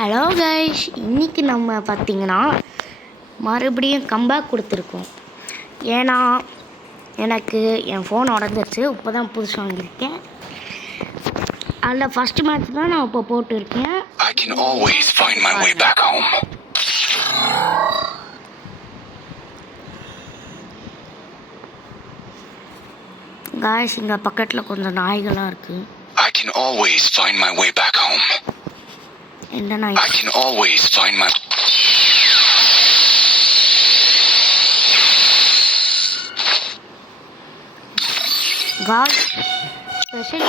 Hello guys, இன்றைக்கி நம்ம பார்த்திங்கன்னா மறுபடியும் கம்பேக் கொடுத்துருக்கோம். ஏன்னா எனக்கு என் ஃபோன் உடஞ்சிருச்சு. இப்போ தான் புதுசு வாங்கியிருக்கேன். அதில் ஃபஸ்ட்டு மேட்ச் தான் நான் இப்போ போட்டிருக்கேன். காய்ஸ், இங்கே பக்கத்தில் கொஞ்சம் நாய்களாக இருக்குது. I can always find my way back home. என்ன நாய்? I can always find my... guys, special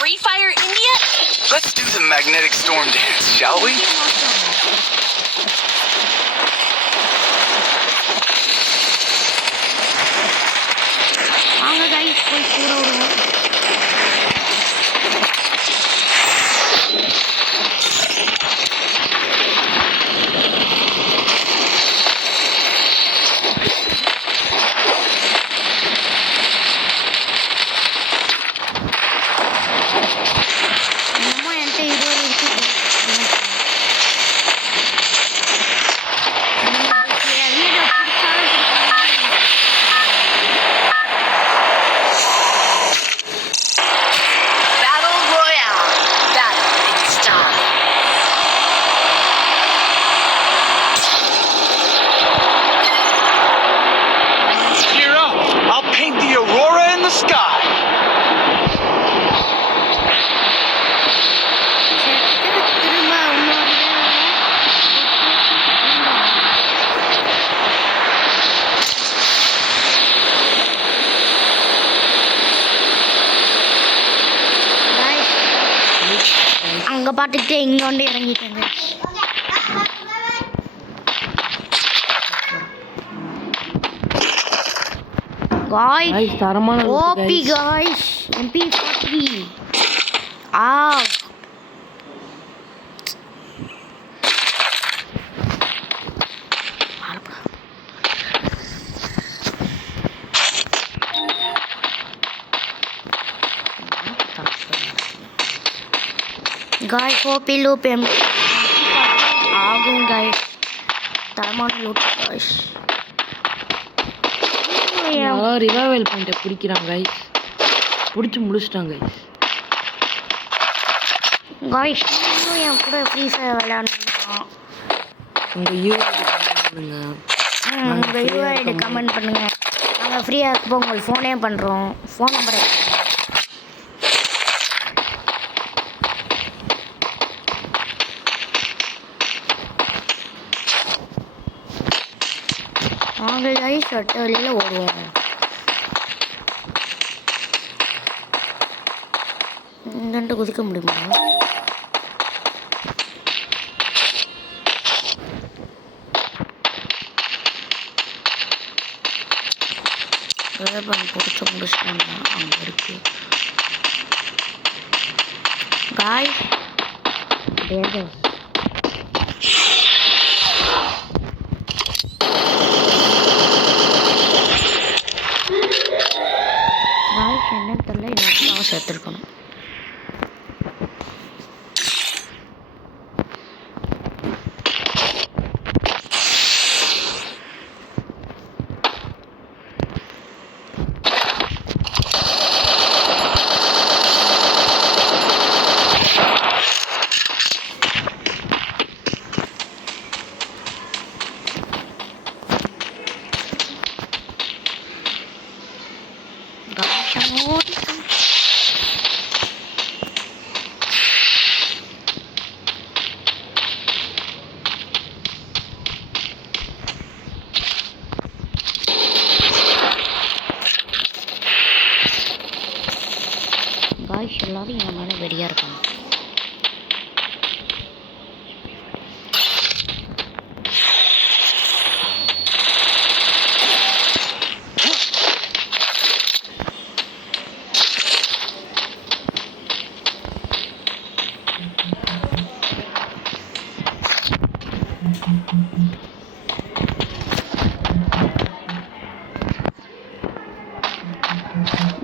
Free Fire India? Let's do the magnetic storm dance, shall we? வாங்க காய்ஸ், போய் கூட விடுவோம். என்னமோ என்கிட்ட இது ஒரு இருக்குது. வீடியோ பிடிச்சாலும் Battle Royale. Battle in style. Gear up! I'll paint the aurora in the sky! திரும்ப இன்னொரு அங்கே பார்த்துக்கிட்டே இங்கே வந்து இறங்கிட்டாங்க. காய்ஸ், தரமான ஓபி காய்ஸ், MP40 ஆ காய்ஸ், ஓபி லூப் ஆகும் காய்ஸ். தரமான லூப் காய்ஸ். ரிவைவல் பாயிண்ட்டை பிடிக்கிறாங்க கைஸ். பிடிச்சி முடிச்சிட்டாங்க காய்ஸ், நீங்களும் என் கூட ஃப்ரீ ஃபயர் விளையாடணும். உங்கள் யூஐடி கமெண்ட் பண்ணுங்க. உங்கள் யூஐடி கமெண்ட் பண்ணுங்கள். நாங்கள் ஃப்ரீயாக இருக்கப்போ உங்களுக்கு ஃபோனே பண்ணுறோம். ஃபோன் நம்பர் நாங்கள் கைஸ் வெட்ட வழியில் ஓடுவோம். இங்கன்ட்டு குதிக்க முடியுமா? பிடிச்ச முடிச்சிட்டாங்க. அங்கே இருக்கு காய்ஸ். காய்ஸ், என்னன்னு தெரியல, எல்லாத்தையும் அவன் சேர்த்துருக்கணும்.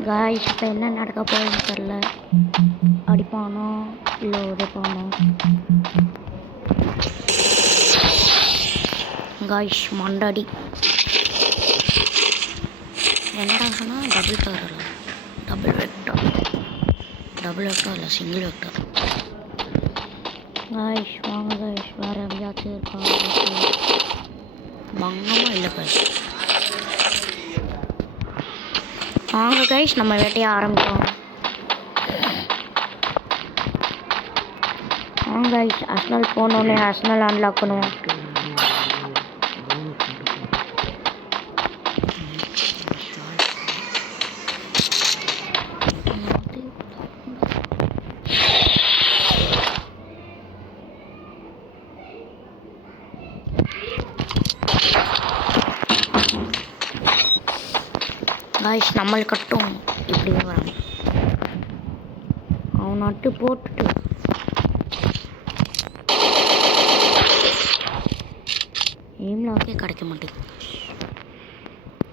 காய்ஸ் இப்போ என்ன நடக்க போகுதுன்னு தெரில. அடிப்பானோ இல்லை உதைப்பானோ? காய்ஸ் மண்டடி என்னடா சொன்னால் டபுள் கவர் இல்லை, டபுள் வெக்டர் இல்லை, சிங்கிள் வெக்டர். காய்ஸ் வாங்க காய்ஸ், வேறு எங்கேயாச்சும் இருக்கா? பங்கமாக இல்லை காய்ஸ். வாங்க கைஸ், நம்ம வேட்டையை ஆரம்பிப்போம். வாங்க கைஸ், அர்சனல் போனோடனே அர்சனல் அன்லாக் பண்ணுவோம். காய்ஸ் நம்மளுக்கு கட்டும் இப்படியே வராங்க. அவன் நட்டு போட்டுட்டு எய்ம்லாக்கே கிடைக்க மாட்டேங்குது.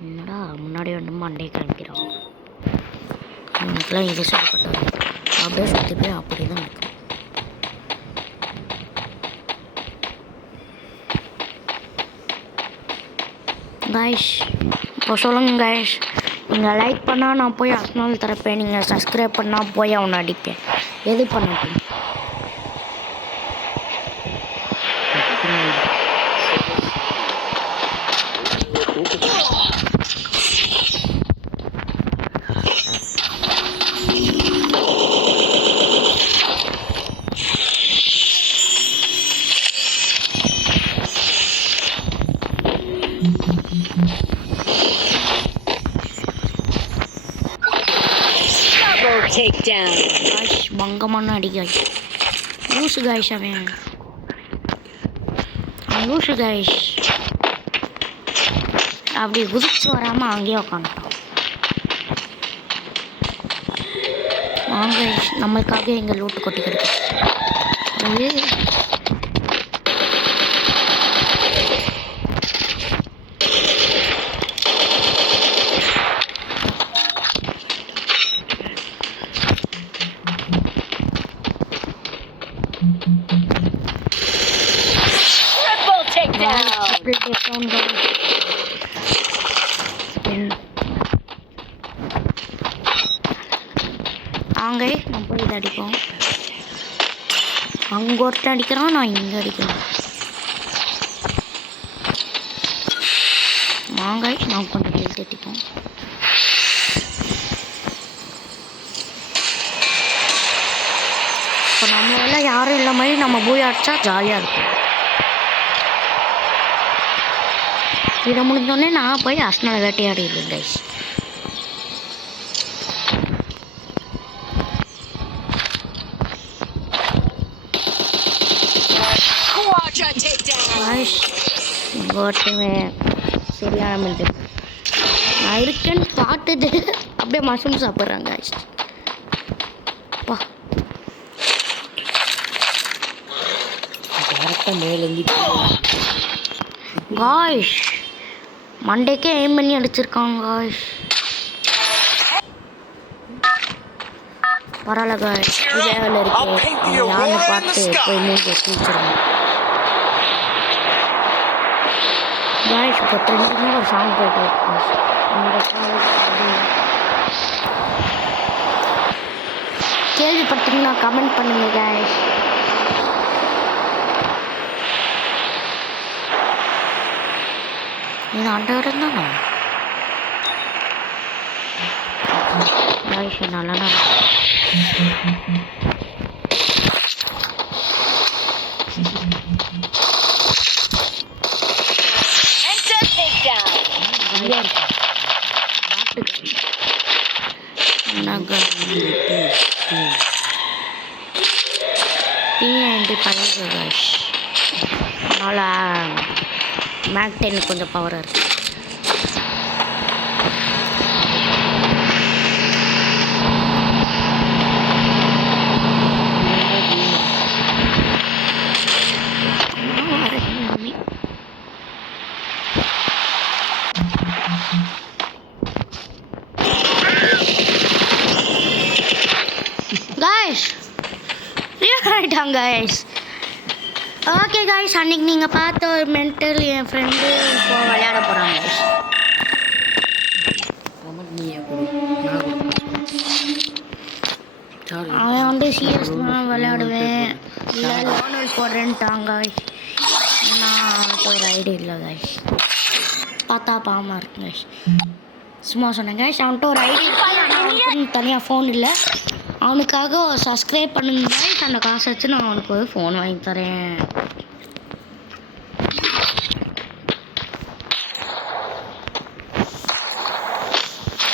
என்னடா முன்னாடி வந்து மண்டே கிளம்பிக்கிறான். அவனுக்குலாம் இது சொல்லப்பட்டது அப்படியே சுற்றி போய் அப்படி தான் இருக்கும். காய்ஸ் இப்போ சொல்லுங்கள் காய்ஸ், நீங்கள் லைக் பண்ணால் நான் போய் அர்சனல் தரப்பேன், நீங்கள் சப்ஸ்கிரைப் பண்ணால் போய் அவனை அடிப்பேன். எது பண்ணட்டும்? Double takedown. காய்ஸ் பங்கமான அடி காய்ஸ். லூசு காய்ஸ், அவன் லூசு காய்ஸ். அப்படி குதிச்சு வராமல் அங்கேயே உட்காந்துட்டான். வாங்க guys, நம்மளுக்காக எங்கள் லூட்டு கொட்டி கிடக்கு. Triple takedown. வாங்க நம்ம போய் இதை அடிப்போம். அங்கே ஒருத்தர் அடிக்கிறான், நான் இங்கே அடிக்கிறேன். வாங்க நான் கொஞ்சம் ஹெல்த் அடிப்போம். இப்போ நம்ம எல்லாம் யாரும் இல்லை மாதிரி நம்ம போய் அடித்தா ஜாலியாக இருக்கும். இதை முடிஞ்சோடனே நான் போய் அர்சனலை வேட்டையாடிடுவேன் கைஸ். Quadra takedown. காய்ஸ் இங்கே ஒருத்தவன் சரியான மில்ட்டு நான் இருக்கேன்னு பார்த்துட்டு அப்படியே மஷ்ரூம் சாப்பிட்றாங்க காய்ஸ். பா டேரக்டாக மேலேருந்து காய்ஸ் மண்டேக்கே எய்ம் பண்ணி அடிச்சிருக்காங்க காய்ஸ். பரவாயில்ல காய்ஸ், வேலை இருக்கு யாருன்னு பார்த்து போய் மூஞ்சி குளிச்சிருங்க காய்ஸ். இப்போ ட்ரெண்டிங்காக ஒரு சாங் போயிட்டு இருக்கு. கேள்விப்பட்டீங்கன்னா கமெண்ட் பண்ணுங்க காய்ஸ். இது அண்டர் தானே காய்ஸ், நல்லா Enter takedown. அதனால் மேக் 10 கொஞ்சம் பவராக இருக்குது. வரேன் வந்துட்டாங்க கைஸ். ஓகே கைஸ், அன்னைக்கு நீங்கள் பார்த்த ஒரு மென்டல் என் ஃப்ரெண்டு இப்போ விளையாட போகிறாங்க கைஸ். நீ கொடு நான் கொடுப்பேன். அவன் வந்து சிஎஸ் தான் விளையாடுவேன் இல்லை லோனல் போடுறேன்ட்டாங்க. நான் ஒரு ஐடியா இல்லை கைஸ், பார்த்தா பாவமாக இருக்கு கைஸ். சும்மா சொன்னேன் கைஸ், அவன்கிட்ட ஒரு ஐடியா இருக்கு. ஆனால் அவனுக்கு தனியாக ஃபோன் இல்லை. அவனுக்காக சப்ஸ்கிரைப் பண்ணுங்க கைஸ். அந்த காசை வச்சு நான் அவனுக்கு ஒரு ஃபோன் வாங்கி தரேன்.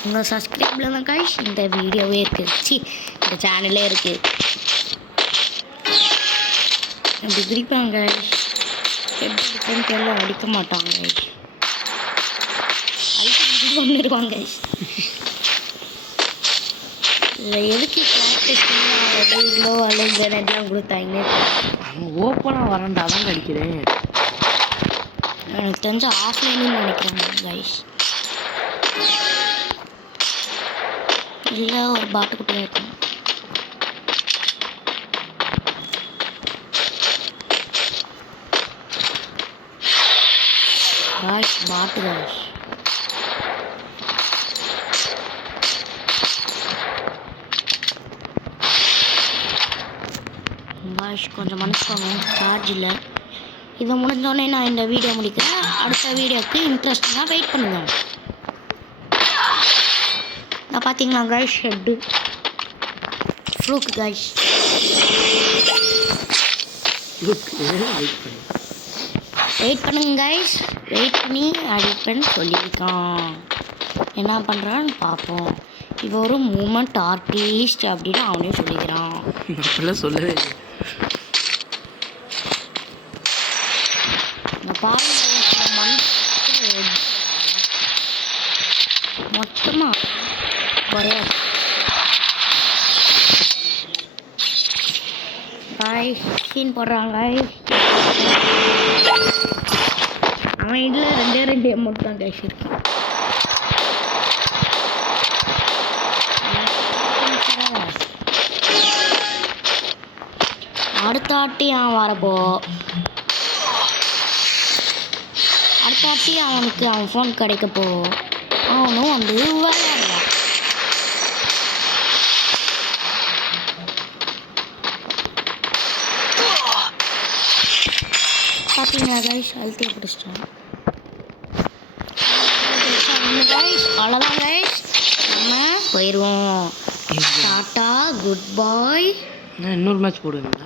உங்கள் சப்ஸ்கிரைபில் தான் கைஸ் இந்த வீடியோவே இருக்குது, இந்த சேனலே இருக்குது. அப்படி பிடிப்பாங்க எப்படி இருக்குன்னு தெரியல, அடிக்க மாட்டாங்க அடிக்க கொண்டுருவாங்க. இல்லை எதுக்கு கிளாஸ் அல்லது கொடுத்தாங்க. அவன் ஓப்பனாக வரண்டா தான் அடிக்கிறேன். எனக்கு தெரிஞ்ச ஆஃப்லைன்னு நினைக்கிறேன் கைஸ். இல்லை ஒரு பாட்டுக்குட்டியாக இருக்கும். காய்ஸ் பாட்டு காய்ஸ். காய்ஸ் கொஞ்சம் மனசுக்கோங்க, சார்ஜ் இல்லை. இதை முடிஞ்சோடனே நான் இந்த வீடியோ முடிக்கிறேன். அடுத்த வீடியோக்கு இன்ட்ரெஸ்டிங்காக வெயிட் பண்ணுங்க. நான் பார்த்தீங்களா guys, head fluke guys. Wait பண்ணுங்க காய்ஸ், வெயிட் பண்ணி அடிப்பேன்னு சொல்லியிருக்கான். என்ன பண்ணுறான்னு பார்ப்போம். இப்போ ஒரு மூமெண்ட் ஆர்டிஸ்ட் அப்படின்னு அவனே சொல்லிக்கிறான். அப்படிலாம் சொல்லவே இல்லை. மொத்தமாக குறையா காய் சீன் போடுறாங்க. அவன் இதில் ரெண்டு அமௌண்ட் தான் கேஷ் இருக்கு. அடுத்த ஆட்டி அவன் வரப்போ அடுத்த ஆட்டி அவனுக்கு அவன் ஃபோன் கிடைக்கப்போ அவனும் வந்து விளையாடுவான். பார்த்தீங்களா கைஸ், அழுத்தியை பிடிச்சிட்டோம் கைஸ். அவ்வளோதான் கைஸ், நம்ம போயிடுவோம். டாட்டா குட் பாய். நான் இன்னொரு மேட்ச் போடுவேங்களா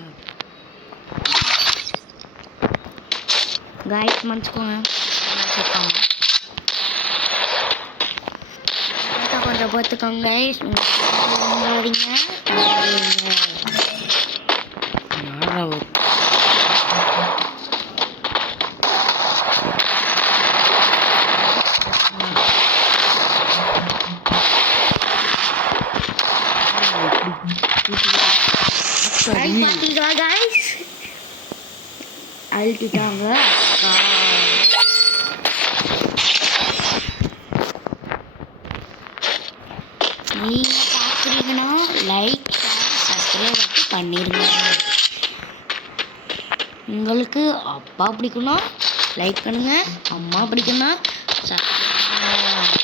கைஸ்? மன்னிச்சுக்கோங்க, கொஞ்சம் பார்த்துக்கோங்க கைஸ். பார்த்தீங்களா கைஸ், அழுத்திட்டாங்க. நீங்கள் பார்க்குறீங்கன்னா லைக் ஷேர் சப்ஸ்கிரைப் பண்ணிடுங்க. உங்களுக்கு அப்பா பிடிக்குன்னா லைக் பண்ணுங்க, அம்மா பிடிக்குன்னா சப்ஸ்கிரைப் பண்ணுங்க.